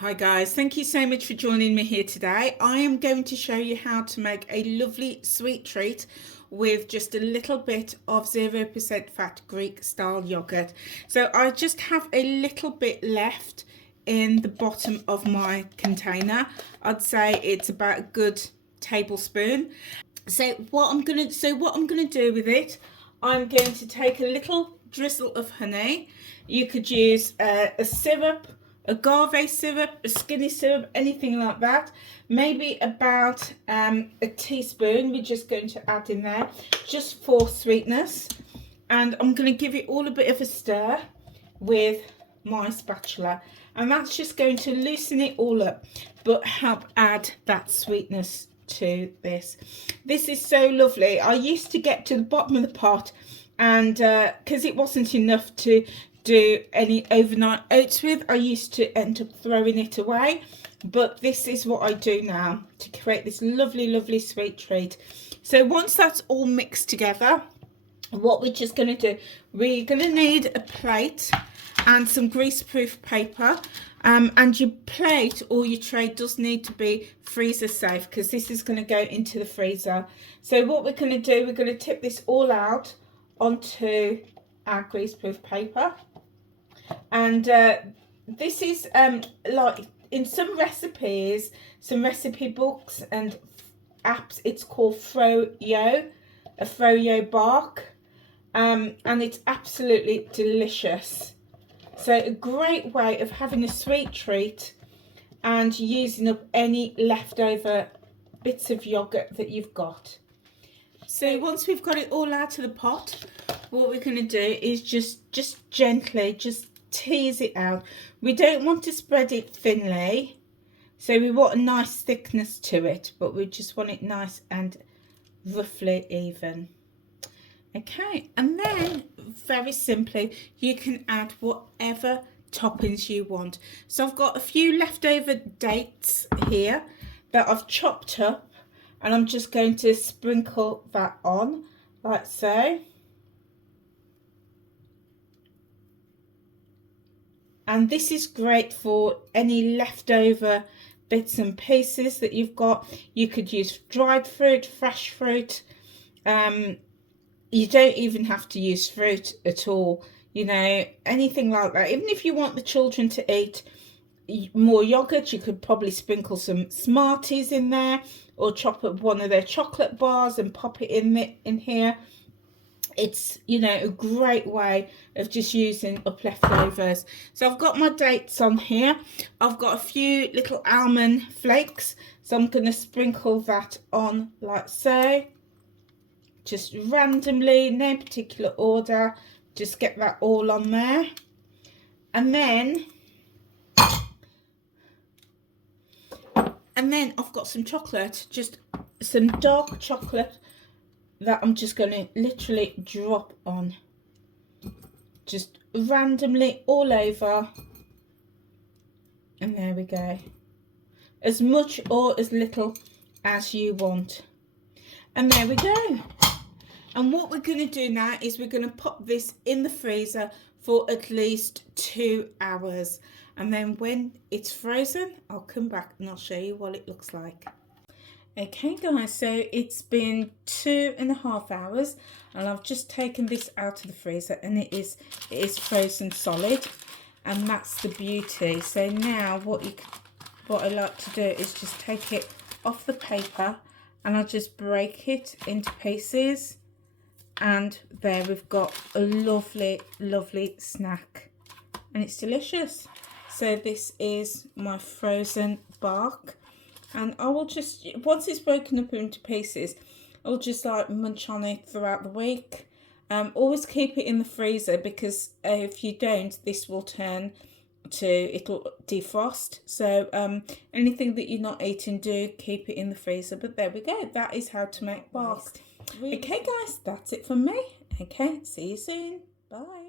Hi guys, thank you so much for joining me here today. I am going to show you how to make a lovely sweet treat with just a little bit of 0% fat Greek style yogurt. So I just have a little bit left in the bottom of my container. I'd say it's about a good tablespoon. So what I'm gonna do with it, I'm going to take a little drizzle of honey. You could use a syrup, agave syrup, a skinny syrup, anything like that. Maybe about a teaspoon we're just going to add in there just for sweetness. And I'm going to give it all a bit of a stir with my spatula, and that's just going to loosen it all up but help add that sweetness to this. This is so lovely. I used to get to the bottom of the pot, and because it wasn't enough to do any overnight oats with, I used to end up throwing it away. But this is what I do now to create this lovely sweet treat. So once that's all mixed together, what we're just going to do, we're going to need a plate and some greaseproof paper, and your plate or your tray does need to be freezer safe because this is going to go into the freezer. So what we're going to do, we're going to tip this all out onto our greaseproof paper, and this is like in some recipes, some recipe books and apps, it's called FroYo, a FroYo bark, and it's absolutely delicious. So a great way of having a sweet treat and using up any leftover bits of yogurt that you've got. So once we've got it all out of the pot, what we're going to do is just gently tease it out. We don't want to spread it thinly, so we want a nice thickness to it, but we just want it nice and roughly even. Okay, and then very simply you can add whatever toppings you want. So I've got a few leftover dates here that I've chopped up, and I'm just going to sprinkle that on like so. And this is great for any leftover bits and pieces that you've got. You could use dried fruit, fresh fruit. You don't even have to use fruit at all, you know, anything like that. Even if you want the children to eat more yogurt, you could probably sprinkle some Smarties in there, or chop up one of their chocolate bars and pop it in here. It's, you know, a great way of just using up leftovers. So I've got my dates on here. I've got a few little almond flakes, so I'm going to sprinkle that on like so. Just randomly, no particular order, just get that all on there. And then I've got some chocolate, just some dark chocolate that I'm just going to literally drop on, just randomly all over. And there we go, as much or as little as you want. And there we go. And what we're going to do now is we're going to pop this in the freezer for at least 2 hours. And then when it's frozen, I'll come back and I'll show you what it looks like. Okay guys, so it's been 2.5 hours and I've just taken this out of the freezer, and it is frozen solid, and that's the beauty. So now what I like to do is just take it off the paper, and I just break it into pieces. And there we've got a lovely snack, and it's delicious. So this is my frozen bark, and I will just, once it's broken up into pieces, I'll just like munch on it throughout the week. Always keep it in the freezer, because if you don't, this will turn to, it'll defrost. So anything that you're not eating, do keep it in the freezer. But there we go, that is how to make bark. Okay guys, that's it from me. Okay, see you soon. Bye.